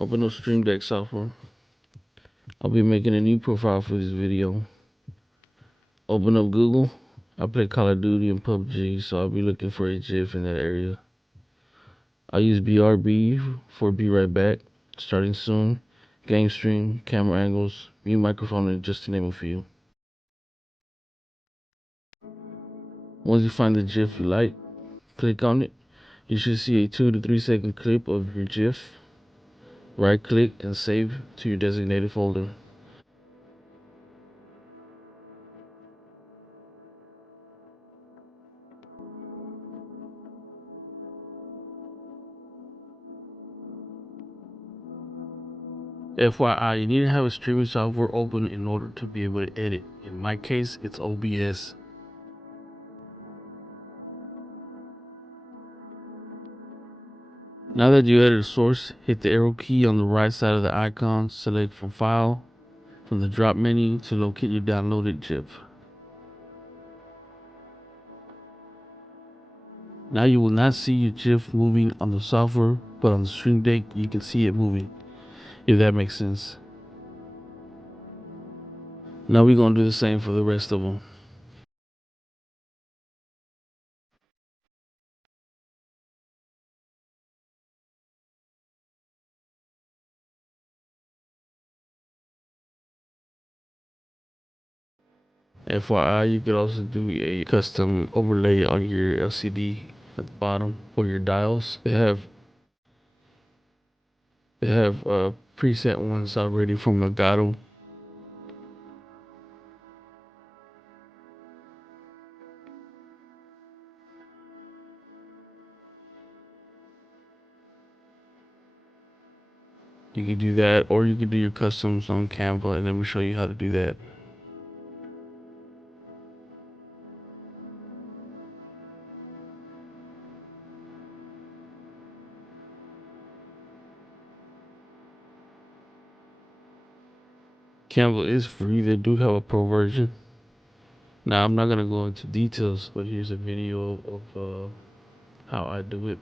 Open up Stream Deck software. I'll be making a new profile for this video. Open up Google. I play Call of Duty and PUBG, so I'll be looking for a GIF in that area. I'll use BRB for Be Right Back, starting soon, game stream, camera angles, mute microphone, and just to name a few. Once you find the GIF you like, click on it. You should see a 2 to 3 second clip of your GIF. Right click and save to your designated folder. FYI, you need to have a streaming software open in order to be able to edit. In my case, it's OBS. Now that you edit a source, hit the arrow key on the right side of the icon, select from File, from the drop menu to locate your downloaded GIF. Now you will not see your GIF moving on the software, but on the Stream Deck you can see it moving, if that makes sense. Now we're going to do the same for the rest of them. FYI, you could also do a custom overlay on your LCD at the bottom for your dials. They have preset ones already from Elgato. You can do that, or you can do your customs on Canva, and then we'll show you how to do that. Canva is free. They do have a pro version. Now I'm not gonna go into details, but here's a video of how I do it.